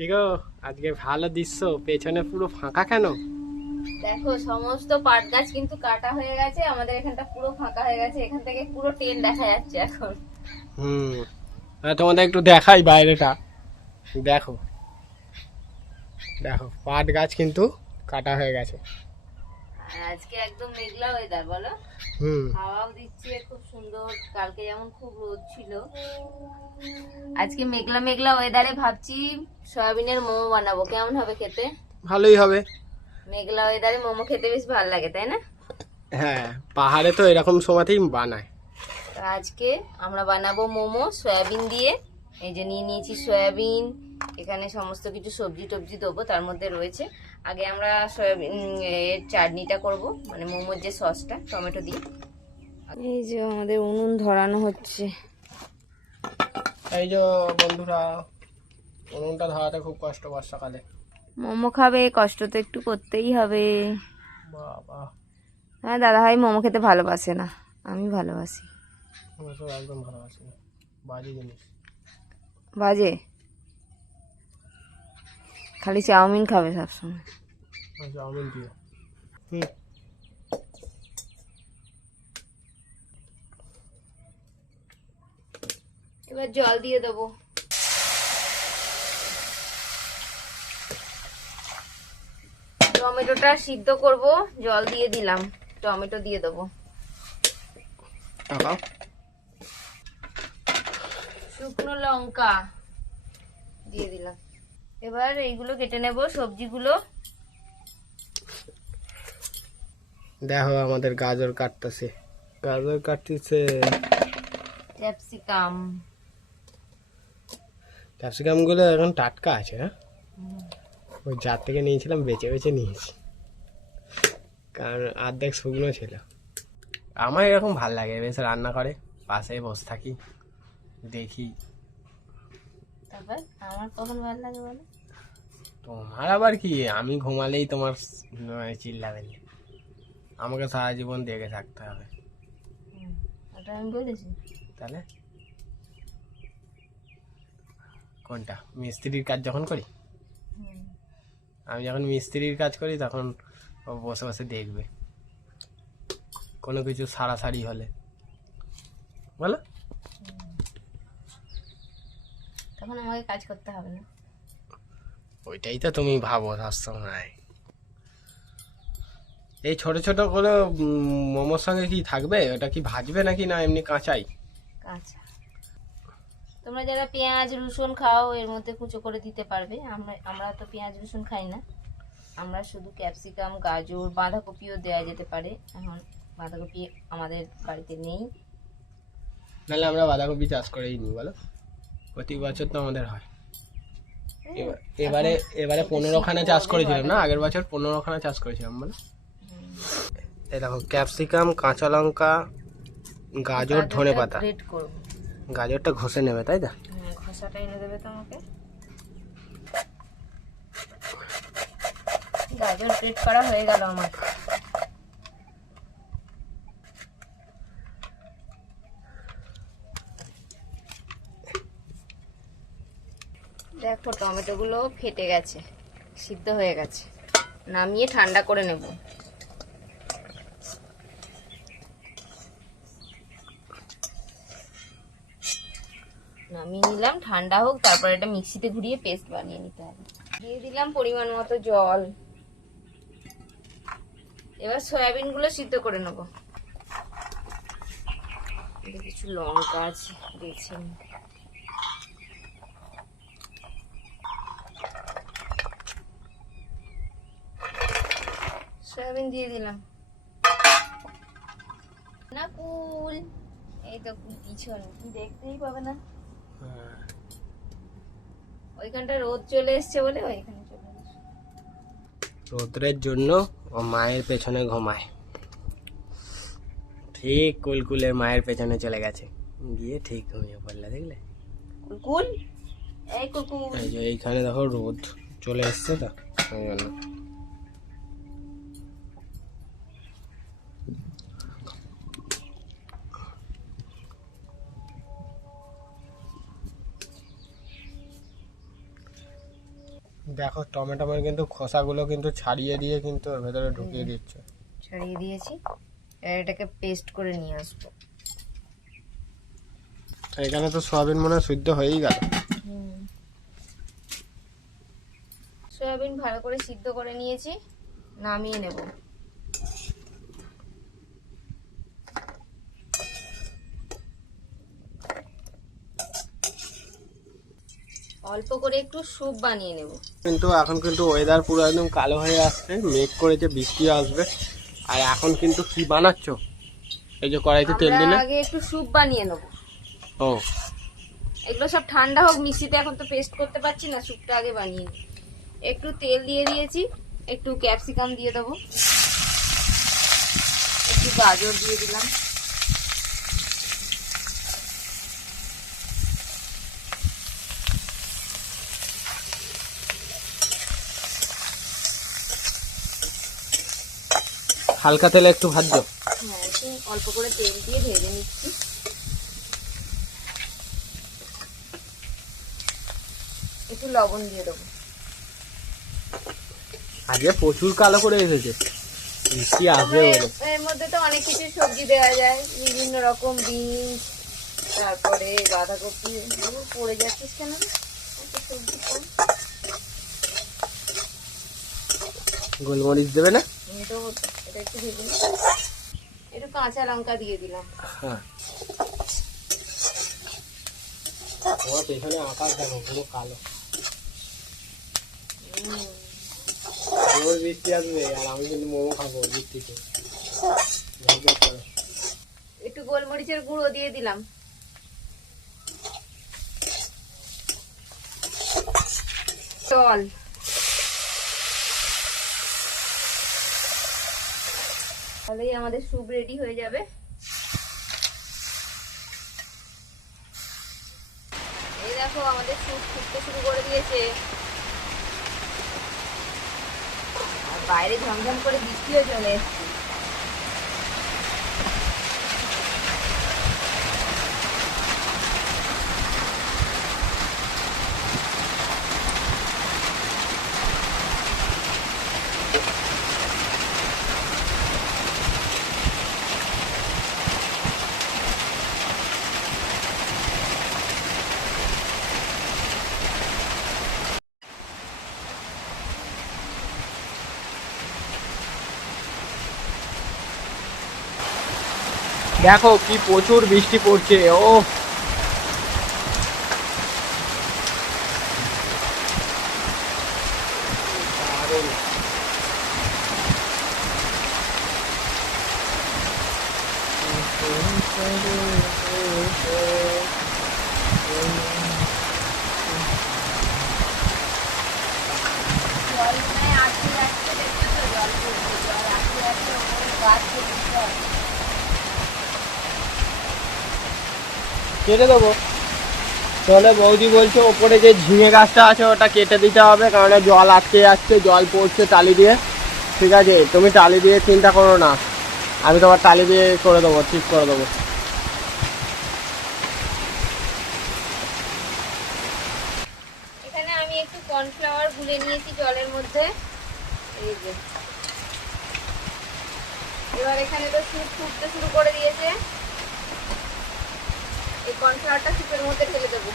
কি গো, আজকে ভালো দৃশ্য, পেছনে পুরো ফাঁকা কেন? দেখো সমস্ত পাট গাছ কিন্তু কাটা হয়ে গেছে, আমাদের এখানটা পুরো ফাঁকা হয়ে গেছে, এখান থেকে পুরো ট্রেন দেখা যাচ্ছে এখন। হুম। তোমাদের একটু দেখাই বাইরেটা। দেখো দেখো, পাট গাছ কিন্তু কাটা হয়ে গেছে। আর আজকে একদম মেঘলা ওয়েদার বলো। হুম। হাওয়াও দিচ্ছে খুব সুন্দর, কালকে যেমন খুব রোদ ছিল, আজকে মেঘলা মেঘলা ওয়েদারে ভাবছি সয়াবিনের মোমো বানাবো, কেমন হবে খেতে? ভালোই হবে। মেঘলা ওয়েদারে মোমো খেতে বেশ ভালো লাগে তাই না? হ্যাঁ, পাহাড়ে তো এরকম সময়তেই বানায়। তো আজকে আমরা বানাবো মোমো সয়াবিন দিয়ে। এই যে নিয়ে নিয়েছি সয়াবিন, এখানে সমস্ত কিছু সবজি টবজি দেবো, তার মধ্যে রয়েছে। আগে আমরা সয়াবিন এর চাটনিটা করব, মানে মোমোর যে সসটা টমেটো দিয়ে। এই যে আমাদের উনুন ধরানো হচ্ছে। এই যে বন্ধুরা, উনুনটা ধরাতে খুব কষ্ট বর্ষাকালে। মোমো খাবে, কষ্ট তো একটু করতেই হবে। বাবা, হ্যাঁ, দাদা ভাই মোমো খেতে ভালোবাসে না, আমি ভালোবাসি। আমি তো একদম ভালোবাসি না, বাজে জিনিস। বাজে? খালি চাউমিন খাবে সবসময়। চাউমিন দিয়ে। হুম। এবার জল দিয়ে দেবো। টমেটোটা সিদ্ধ করব, জল দিয়ে দিলাম, টমেটো দিয়ে দেবো, টাকা। শুকনো লঙ্কা দিয়ে দিলাম। এবার এইগুলো কেটে নেব, সবজিগুলো। দেখো আমাদের গাজর কাটতেছে, গাজর কাটতেছে। ক্যাপসিকাম। ক্যাপসিকাম গুলো এখন টাটকা আছে, হ্যাঁ। ওই যার থেকে নিয়েছিলাম বেছে বেছে নিয়েছি, কারণ অর্ধেক শুকনো ছিল। আমার এরকম ভাল লাগে, বেশ রান্না করে পাশে বসে থাকি, দেখি। তারপর আমার কখন ভালো লাগে বলো? তোমার আবার কি, আমি ঘুমালেই তোমার চিল্লাবে, আমাকে সারা জীবন দেখে থাকতে হবে। ওটা আমি বলেছি। তাহলে কোনটা? মিস্ত্রির কাজ যখন করি, আমি যখন মিস্ত্রির কাজ করি তখন ও বসে বসে দেখবে, কোনো কিছু সারাসারি হলে বলো, তখন আমাকে কাজ করতে হবে না। ওইটাই তো তুমি ভাবো সবসময়। এই ছোট ছোট করে মোমোর সঙ্গে কি থাকবে, ওটা কি ভাজবে নাকি না এমনি কাঁচাই? আচ্ছা, তোমরা যারা পেঁয়াজ রসুন খাও এর মধ্যে কুচো করে দিতে পারবে, আমরা তো পেঁয়াজ রসুন খাই না, আমরা শুধু ক্যাপসিকাম গাজর বাঁধাকপিও দেওয়া যেতে পারে। এখন বাঁধাকপি আমাদের বাড়িতে নেই। নাহলে আমরা বাঁধাকপি চাষ করেই নি বলো, প্রতি বছর তো আমাদের হয়। এবারে এবারে 15খানা চাষ করেছিলাম না, আগের বছর 15খানা চাষ করেছিলাম বলো। এই দেখো, ক্যাপসিকাম, কাঁচা লঙ্কা, গাজর, ধনে পাতা। গ্রেট করব। গাজরটা ঘষে নেবে তাই তো? খোসাটা এনে দেবে তোমাকে। গাজর গ্রেট করা হয়ে গেল আমার। দেখো টমেটো গুলো ফেটে গেছে, সিদ্ধ হয়ে গেছে, নামিয়ে ঠান্ডা করে নেব। নামিয়ে নিলাম, ঠান্ডা হোক, তারপর এটা মিক্সিতে ঘুরিয়ে পেস্ট বানিয়ে নিতে হবে। দিয়ে দিলাম পরিমাণ মতো জল। এবার সয়াবিন গুলো সিদ্ধ করে নেব। কিছু লঙ্কা আছে দিয়েছি, সয়াবিন দিয়ে দিলাম। না কুল, এই তো পিছন দেখতেই পাবে না, ওইখানটা রোদ চলে এসছে বলে ওইখানে চলে এসছে। রোদ্রের জন্য ও মায়ের পেছনে ঘুমায়, ঠিক কুলকুলে মায়ের পেছনে চলে গেছে, গিয়ে ঠিক ঘুমিয়ে পড়লে, দেখলে? কুলকুল, এই কুলকুল। এই যে এইখানে দেখো রোদ চলে এসছে তো, ওই জন্য। দেখো টমেটোর কিন্তু খোসাগুলো কিন্তু ছাড়িয়ে দিয়ে কিন্তু ওর ভেতরে ঢুকিয়ে দিচ্ছে। ছাড়িয়ে দিয়েছি, এবার এটাকে পেস্ট করে নিয়ে আসবো। এখানে তো সয়াবিন মনে হয় সিদ্ধ হয়েই গেল। সয়াবিন ভালো করে সিদ্ধ করে নিয়েছি, নামিয়ে নেব। অল্প করে একটু স্যুপ বানিয়ে নেব। কিন্তু এখন কিন্তু ওয়েদার পুরো একদম কালো হয়ে আসছে, মেঘ করেছে, বৃষ্টি আসবে। আর এখন কিন্তু কি বানাচ্ছ? এই যে কড়াইতে তেল দিলে। আগে একটু স্যুপ বানিয়ে নেব। ও, এগুলো সব ঠান্ডা হোক, মিক্সিতে এখন তো পেস্ট করতে পারছি না, স্যুপটা আগে বানিয়ে নিই। একটু তেল দিয়ে দিয়েছি, একটু ক্যাপসিকাম দিয়ে দেবো, একটু গাজর দিয়ে দিলাম, হালকা তেলে একটু ভাজছো? হ্যাঁ, একটু অল্প করে তেল দিয়ে ভেজে নিচ্ছি। একটু লবণ দিয়ে দেবো। আজকে প্রচুর কালো করে এসেছে, বৃষ্টি আসবে বলে। এর মধ্যে তো অনেক কিছু সবজি দেওয়া যায়, বিভিন্ন রকম বিনস, তারপরে বাঁধাকপি। পড়ে যাচ্ছিস কেন? সবজি কম। গোলমরিচ দেবে না? দেবো তো, এটা একটু ভেজে নিই। একটু কাঁচা লঙ্কা দিয়ে দিলাম। হ্যাঁ, তোমার পেছনে আকাশ দেখো পুরো কালো। জোর বৃষ্টি আসবে আর আমি কিন্তু মোমো খাবো বৃষ্টিতে। একটু গোলমরিচের গুঁড়ো দিয়ে দিলাম। জল, তাহলেই আমাদের স্যুপ রেডি হয়ে যাবে। এই দেখো আমাদের স্যুপ ফুটতে শুরু করে দিয়েছে, আর বাইরে ঝমঝম করে বৃষ্টিও চলে এসছে। দেখো কি প্রচুর বৃষ্টি পড়ছে। ও জল মানে আটকে যাচ্ছে, দেখছো তো জল পড়ছে, জল আটকে যাচ্ছে, ওপরে গাছ পড়ছে। কেটে দেবো। তাহলে বৌদি বলছে ওপরে যে ঝিঙে গাছটা আছে ওটা কেটে দিতে হবে, কারণ জল আটকে যাচ্ছে, জল পড়ছে টালি দিয়ে। ঠিক আছে, তুমি টালি দিয়ে চিন্তা করো না, আমি তোমার টালি দিয়ে করে দেবো, ঠিক করে দেবো। এখানে আমি একটু কর্নফ্লাওয়ার গুলে নিয়েছি জলের মধ্যে, এই যে। এবার এখানে তো স্যুপ ফুটতে শুরু করে দিয়েছে, এই কর্নফ্লাওয়ারটা স্যুপের মধ্যে ঢেলে দেবো।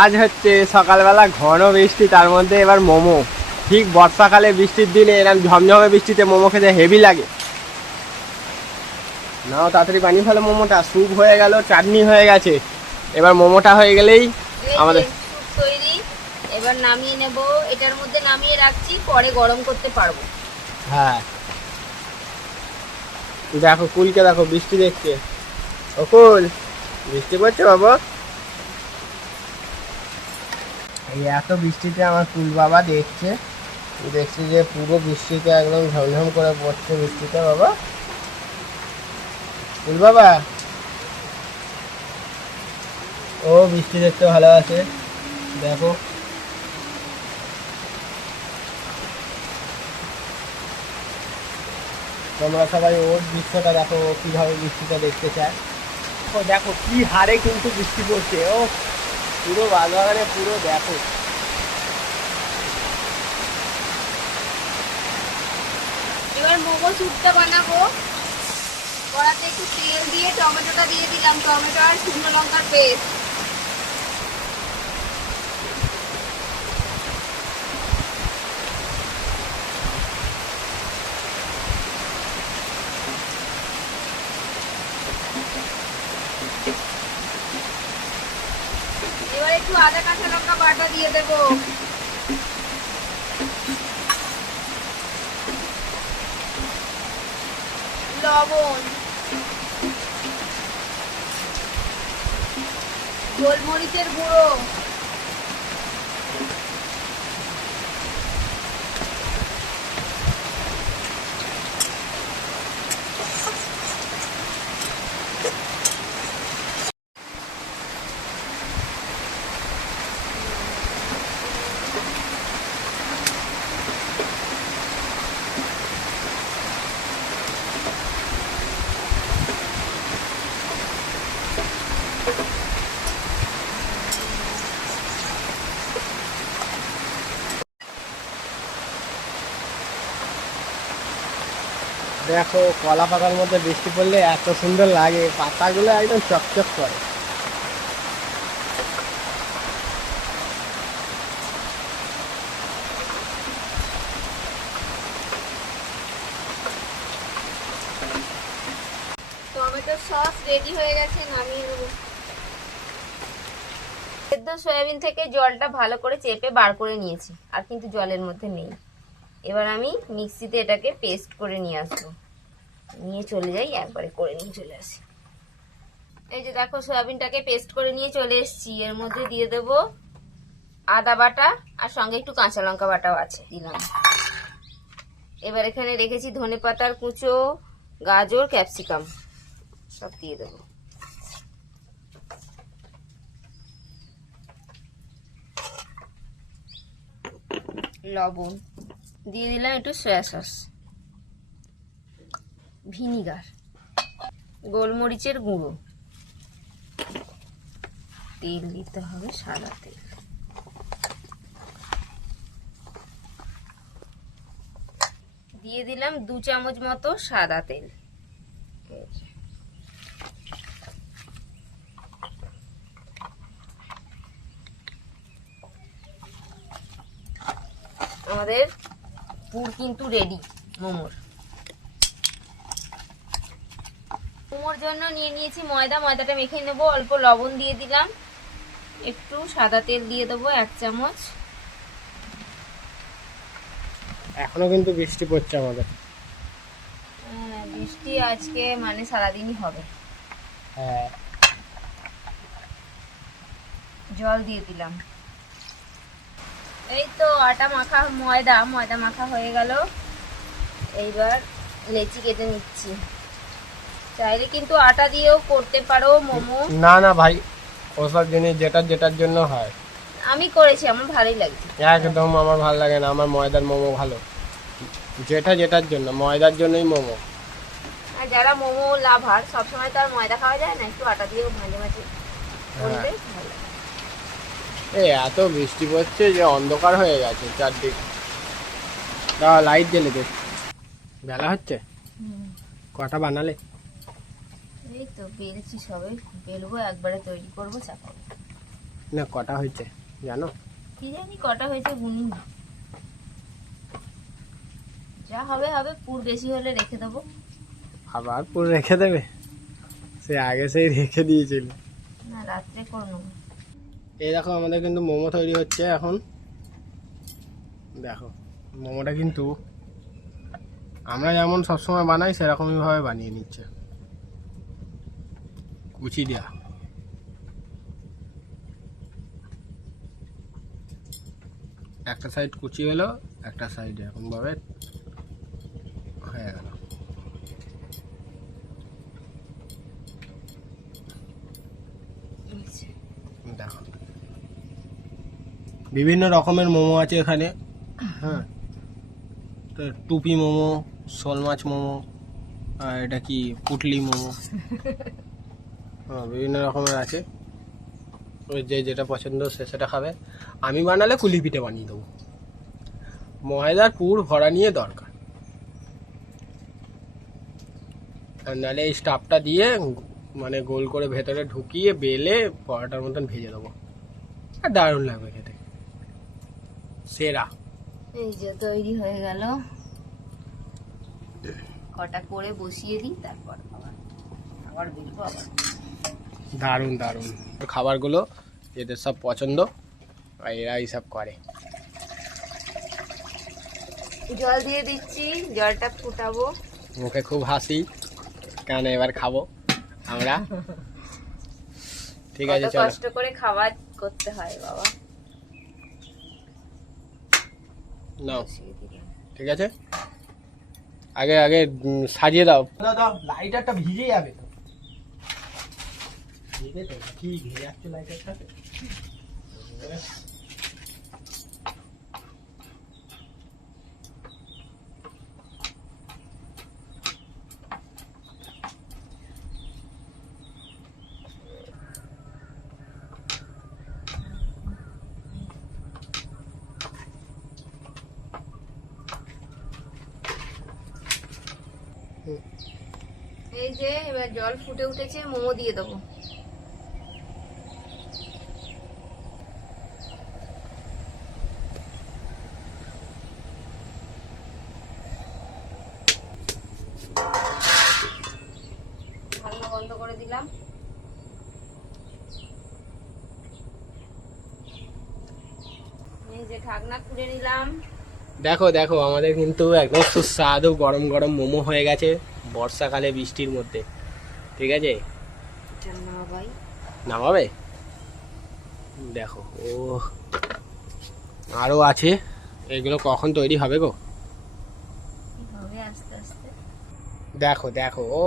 আজ হচ্ছে সকালবেলা ঘন বৃষ্টি, তার মধ্যে এবার মোমো। ঠিক বর্ষাকালে বৃষ্টির দিনে এরকম ঝমঝমে বৃষ্টিতে মোমো খেতে হেভি লাগে। নাও তাড়াতাড়ি বানিয়ে ফেলো মোমোটা, স্যুপ হয়ে গেল, চাটনি হয়ে গেছে, এবার মোমোটা হয়ে গেলেই আমাদের স্যুপ তৈরি। এবার নামিয়ে নেব, এটার মধ্যে নামিয়ে রাখছি, পরে গরম করতে পারবো। হ্যাঁ, দেখো কুলকে দেখো বৃষ্টি দেখছে। ও কুল, বৃষ্টি পড়ছে বাবা? এই এত বৃষ্টিতে আমার কুল বাবা দেখছে, দেখছি যে পুরো বৃষ্টিতে একদম ঝমঝম করে পড়ছে বৃষ্টিতে বাবা। কুল বাবা ও বৃষ্টি দেখতে ভালোবাসে, দেখো তোমরা সবাই ওর দৃশ্যটা দেখো, ও কীভাবে বৃষ্টিটা দেখতে চায়। ও দেখো কি হারে কিন্তু বৃষ্টি পড়ছে, ও পুরো বাজারে পুরো দেখো। এবার মোমো স্যুপটা বানাবো। কড়াতে একটু তেল দিয়ে টমেটোটা দিয়ে দিলাম, টমেটো আর শুকনো লঙ্কার পেস্ট। এবার একটু আদা কাঁচা লঙ্কা বাটা দিয়ে দেবো। লবণ, গোলমরিচের গুঁড়ো, দেখো কলা পাতার মধ্যে বৃষ্টি পড়লে এত সুন্দর লাগে, পাতাগুলো একদম চকচক করে। টমেটো সস রেডি হয়ে গেছে, নামিয়ে নেব। সেদ্ধ সয়াবিন থেকে জলটা ভালো করে চেপে বার করে নিয়েছি, আর কিন্তু জলের মধ্যে নেই। এবার আমি মিক্সিতে এটাকে পেস্ট করে নিয়ে আসবো, নিয়ে চলে যাই, একবারে করে নিয়ে চলে আসি। এই যে দেখো সয়াবিনটাকে পেস্ট করে নিয়ে চলে এসেছি। এর মধ্যে দিয়ে দেবো আদা বাটা, আর সঙ্গে একটু কাঁচা লঙ্কা বাটাও আছে, দিলাম। এবার এখানে রেখেছি ধনেপাতার কুচো, গাজর, ক্যাপসিকাম, সব দিয়ে দেবো। লবণ দিয়ে দিলাম, একটু সয়া সস, ভিনিগার, গোলমরিচের গুঁড়ো, তেল দিতে হবে, সাদা তেল। দিয়ে দিলাম 2 চামচ মতো সাদা তেল। আমাদের পুর কিন্তু রেডি মোমোর। মোমোর জন্য নিয়ে নিয়েছি ময়দা, ময়দাটা মেখে নেবো। অল্প লবণ দিয়ে দিলাম, একটু সাদা তেল দিয়ে দেবো 1 চামচ। এখনো কিন্তু বৃষ্টি পড়ছে আমাদের। বৃষ্টি আজকে মানে সারাদিনই হবে। হ্যাঁ, জল দিয়ে দিলাম। এই তো আটা মাখা, ময়দা মাখা হয়ে গেল। এইবার লেচি কেটে নিচ্ছি। চাইলে কিন্তু আটা দিয়েও করতে পারো মোমো। না না ভাই, ওসব জিনিস যেটার জন্য হয়। আমি করেছি, আমার ভালোই লাগছে। একদম আমার ভালো লাগে না, আমার ময়দার মোমো ভালো। যেটার জন্য, ময়দার জন্যই মোমো। আর যারা মোমো লাভার, সবসময় তো আর ময়দা খাওয়া যায় না, একটু আটা দিয়েও মাঝে মাঝে করলে ভালো লাগে। এত বৃষ্টি পড়ছে যে অন্ধকার হয়ে গেছে চারদিকে। লাইট জ্বেলে দে, বেলা হচ্ছে। কটা বানালে? এই তো বেলছি, সবে বেলবো, একবারে তৈরি করবো, চাপাবো। না কটা হয়েছে জানো? কি জানি কটা হয়েছে, গুনি না। যা হবে হবে, পুর বেশি হলে রেখে দেবো। আবার পুরো রেখে দেবে? সে আগে সেই রেখে দিয়েছিল। না, রাত্রে করে নেবো। এই দেখো আমাদের কিন্তু মোমো তৈরি হচ্ছে এখন। দেখো মোমোটা কিন্তু আমরা যেমন সবসময় বানাই সেরকমই ভাবে বানিয়ে নিচ্ছে, কুচি দেওয়া। একটা সাইড কুচি হলো, একটা সাইড এরকম ভাবে হয়ে গেল। দেখো বিভিন্ন রকমের মোমো আছে এখানে। হ্যাঁ, তো টুপি মোমো, শোল মাছ মোমো, আর এটা কি পুটলি মোমো, বিভিন্ন রকমের আছে। ওই যে যেটা পছন্দ সে সেটা খাবে। আমি বানালে কুলি পিঠে বানিয়ে দেবো। ময়দার পুর ভরা নিয়ে দরকার, আর নাহলে এই স্টাফটা দিয়ে মানে গোল করে ভেতরে ঢুকিয়ে বেলে পরোটার মতন ভেজে দেবো, আর দারুণ লাগবে খেতে, সেরা। এই যে তৈরি হয়ে গেল, কটা করে বসিয়ে দিই, তারপর আবার বেলবো আবার। দারুণ দারুণ খাবারগুলো এদের সব পছন্দ, আর এরা এইসব করে। জল দিয়ে দিচ্ছি, জলটা ফুটাবো। মুখে খুব হাসি, কেন এবার খাবো আমরা। ঠিক আছে, কত চলো। কষ্ট করে খাবার করতে হয় বাবা। নাও, বসিয়ে দিলাম। ঠিক আছে, আগে আগে সাজিয়ে দাও। দাও দাও, লাইটারটা ভিজে যাবে তো। ভিজে তো কি ভিজে যাচ্ছে লাইটারটা। এই যে এবার জল ফুটে উঠেছে, মোমো দিয়ে দেবো। ঢাকনা বন্ধ করে দিলাম। এই যে ঢাকনা খুলে নিলাম। দেখো দেখো, আমাদের কিন্তু একদম সুস্বাদু গরম গরম মোমো হয়ে গেছে বর্ষাকালে বৃষ্টির মধ্যে। ঠিক আছে, নামাবে। দেখো, ও আরো আছে, এগুলো কখন তৈরি হবে গো। হবে আস্তে আস্তে। দেখো দেখো, ও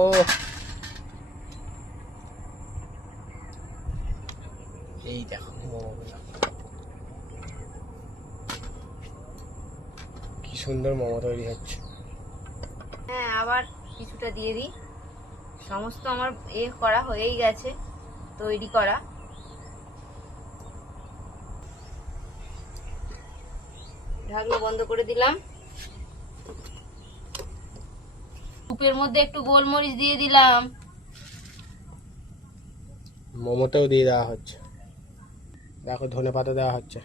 এই দেখো মোমোগুলো, কি সুন্দর মোমো তৈরি হচ্ছে। হ্যাঁ, আবার কিছুটা দিয়ে দিই। সমস্ত আমার করা হয়েই গেছে, তৈরি করা। ঢাকনা বন্ধ করে দিলাম। স্যুপের মধ্যে একটু গোলমরিচ দিয়ে দিলাম। মোমোতেও দিয়ে দেওয়া হচ্ছে, দেখো ধনেপাতা দেওয়া হচ্ছে।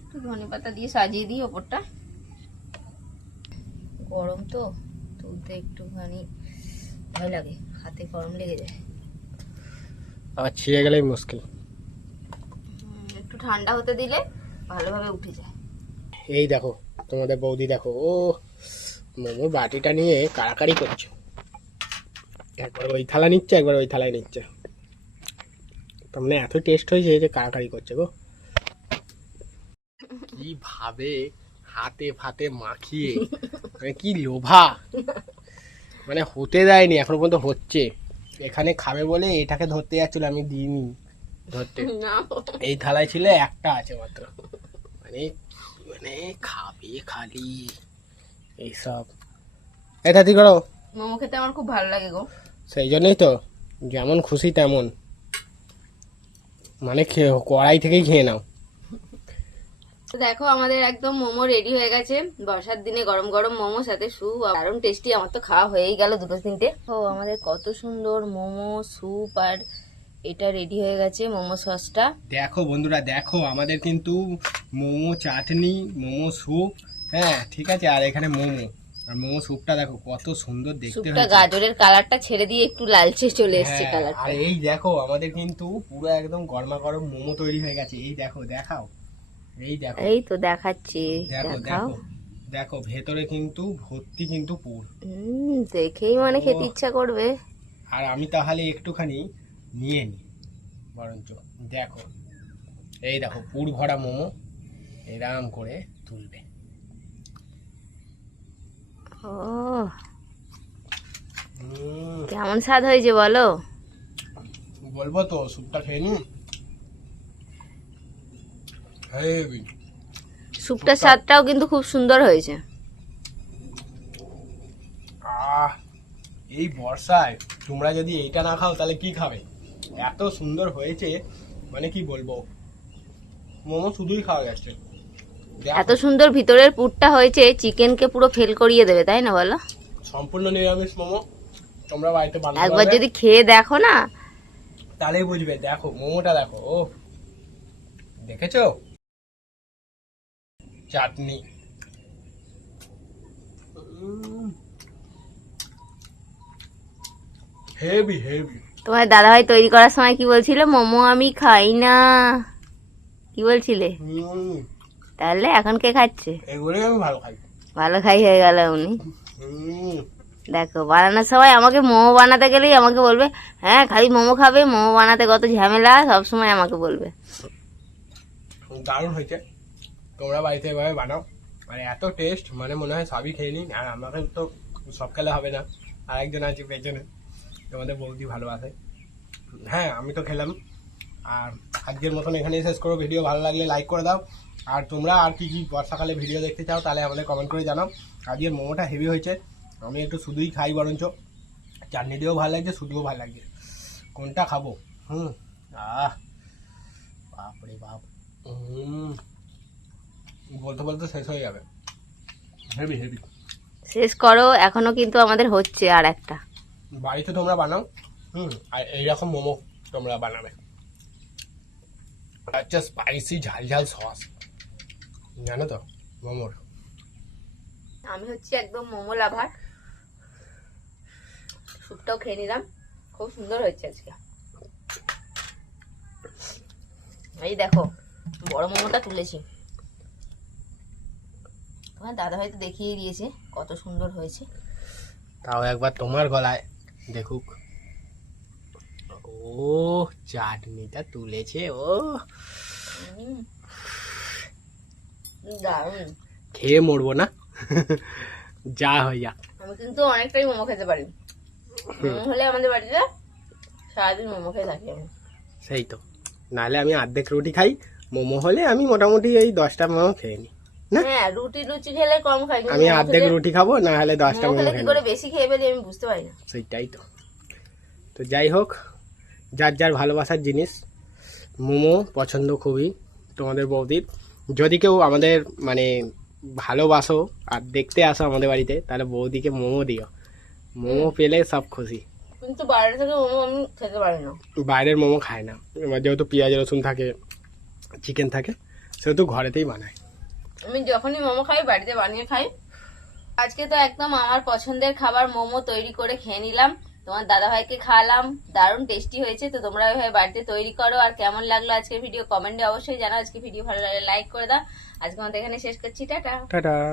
একটু ধনেপাতা দিয়ে সাজিয়ে দিই ওপরটা। গরম তো, তুলতে একটুখানি ভয় লাগে, হাতে গরম লেগে যায়। আবার ছিঁড়ে গেলেই মুশকিল। একটু ঠান্ডা হতে দিলে ভালোভাবে উঠে যায়। এই দেখো তোমাদের বৌদি, দেখো ও মোমো বাটিটা নিয়ে কাড়াকাড়ি করছে, একবার ওই থালা নিচ্ছে একবার ওই থালায় নিচ্ছে। তার মানে এত টেস্ট হয়েছে যে কাড়াকাড়ি করছে গো। কিভাবে হাতে ফাতে মাখিয়ে, মানে কি লোভা, মানে হতে দেয়নি এখনো পর্যন্ত হচ্ছে। এখানে খাবে বলে এটাকে ধরতে যাচ্ছিল, আমি দিইনি ধরতে। এই থালায় ছিল, একটা আছে মাত্র। মানে মানে খাবে খালি এইসব। এটা ঠিক করো। মোমো খেতে আমার খুব ভালো লাগে গো। সেই জন্যই তো, যেমন খুশি তেমন, মানে কড়াই থেকেই খেয়ে নাও। তো দেখো আমাদের একদম মোমো রেডি হয়ে গেছে। বর্ষার দিনে গরম গরম মোমো, সাথে স্যুপ, দারুণ টেস্টি। আমার তো খাওয়া হয়েই গেল দুটো তিনটে। ও আমাদের কত সুন্দর মোমো, স্যুপ, আর এটা রেডি হয়ে গেছে মোমো সসটা। দেখো বন্ধুরা, দেখো আমাদের কিন্তু মোমো চাটনি, মোমো স্যুপ, হ্যাঁ ঠিক আছে, আর এখানে মোমো, আর মোমো স্যুপটা দেখো কত সুন্দর দেখতে স্যুপটা হয়েছে। গাজরের কালারটা ছেড়ে দিয়ে একটু লালচে চলে এসেছে হ্যাঁ, কালারটা। আর এই দেখো আমাদের কিন্তু পুরো একদম গরমা গরম মোমো তৈরি হয়ে গেছে। এই দেখো, দেখাও, এই দেখো, এই তো দেখাচ্ছি, দেখো দেখাও। দেখো দেখো, ভেতরে কিন্তু ভর্তি কিন্তু পুর। দেখেই মানে খেতে ইচ্ছা করবে। আর আমি তাহলে একটুখানি নিয়ে নিই বরঞ্চ। দেখো, এই দেখো পুর ভরা মোমো, এরম করে তুলবে। ও কেমন স্বাদ হয়েছে বলো। বলবো তো, স্যুপটা খেয়ে নি। হেভি স্যুপটার স্বাদটাও কিন্তু খুব সুন্দর হয়েছে। এই বর্ষায় তোমরা যদি এইটা না খাও তাহলে কি খাবে? এত সুন্দর হয়েছে, মানে কি বলবো, মোমো শুধুই খাওয়া যাচ্ছে। এত সুন্দর ভিতরের পুরটা হয়েছে, চিকেনকে পুরো ফেল করিয়ে দেবে, তাই না বলো? সম্পূর্ণ নিরামিষ মোমো, তোমরা বাড়িতে বানাতে একবার পারবে, যদি খেয়ে দেখো না, তাহলেই বুঝবে। দেখো মোমোটা দেখো, ও দেখেছো, চাটনি, হেভি হেভি। তোমার দাদাভাই তৈরি করার সময় কি বলছিল? মোমো আমি খাই না, কি বলছিলে? তাহলে এখন কে খাচ্ছে? এগুলোই আমি ভালো খাই। ভালো খাই হয়ে গেল উনি। হুম, দেখো বানানোর সময় আমাকে মোমো বানাতে গেলেই আমাকে বলবে, হ্যাঁ খালি মোমো খাবে, মোমো বানাতে কত ঝামেলা, সবসময় আমাকে বলবে। দারুণ হয়েছে, তোমরা বাড়িতে এভাবে বানাও, মানে এত টেস্ট, মানে মনে হয় সবই খেয়ে নিন। আর আমাকে তো সব খেলে হবে না, আরেকজন আছে পেছনে, তোমাদের বৌদি ভালোবাসে। হ্যাঁ আমি তো খেলাম। আর আজকের মতন এখানেই শেষ করো। ভিডিও ভালো লাগলে লাইক করে দাও। আর তোমরা আর কি কি বর্ষাকালে ভিডিও দেখতে চাও তাহলে আমাদের কমেন্ট করে জানাও। আজকের মোমোটা হেভি হয়েছে, আমি একটু শুধুই খাই, বরঞ্চ চাটনি দিয়েও ভালো লাগছে, শুধুও ভালো লাগছে। কোনটা খাবো? বাপরে বাপ, বলতে বলতে শেষ হয়ে যাবে। Heavy heavy. শেষ করো, এখনো কিন্তু আমাদের হচ্ছে আর একটা। বাড়িতে তোমরা বানাও, আর এইরকম মোমো তোমরা বানাবে। আচ্ছা, স্পাইসি ঝাল ঝাল সস, জানো তো মোমোর। আমি হচ্ছে একদম মোমো লাভার। স্যুপটাও খেয়ে নিলাম, খুব সুন্দর হয়েছে আজকে। এই দেখো বড় মোমোটা তুলেছি, তোমার দাদা ভাই তো দেখিয়ে দিয়েছে কত সুন্দর হয়েছে। তাও একবার তোমার গলায় দেখুক। ও চাটনিটা তুলেছে, ও দারুণ, খেয়ে মরবো না। যা হইয়া, আমি কিন্তু অনেকটাই মোমো খেতে পারি। মোমো হলে আমাদের বাড়িতে সারাদিন মোমো খেয়ে থাকি আমি। সেই তো, নাহলে আমি অর্ধেক রুটি খাই, মোমো হলে আমি মোটামুটি এই 10টা মোমো খেয়ে নিই। না হ্যাঁ রুটি লুচি খেলে কম খাই, কিন্তু আমি মোমো অর্ধেক খেলে- রুটি খাবো, না হলে 10টা মোমো মোমো খেলে কি খেয়ে করে নেবো। বেশি খেয়ে ফেলি আমি বুঝতে পারি না। সেইটাই তো। তো যাই হোক, যার যার ভালোবাসার জিনিস, মোমো পছন্দ খুবই তোমাদের বৌদির। যদি কেউ আমাদের মানে ভালোবাসো আর দেখতে আসো আমাদের বাড়িতে, তাহলে বৌদিকে মোমো দিও, মোমো পেলে সব খুশি। কিন্তু বাইরে থেকে মোমো আমি খেতে পারি না। বাইরের মোমো খায় না, এবার যেহেতু পেঁয়াজ রসুন থাকে, চিকেন থাকে, সেহেতু ঘরেতেই বানায়। আমি যখনই মোমো খাই বাড়িতে বানিয়ে খাই। আজকে তো একদম আমার পছন্দের খাবার মোমো তৈরি করে খেয়ে নিলাম, তোমার দাদা ভাইকে খাওয়ালাম, দারুণ টেস্টি হয়েছে। তো তোমরা ওইভাবে বাড়িতে তৈরি করো। আর কেমন লাগলো আজকের ভিডিও কমেন্টে অবশ্যই জানাও। আজকে ভিডিও ভালো লাগলে লাইক করে দাও। আজকে আমাদের এখানে শেষ করছি, টাটা। টাটা।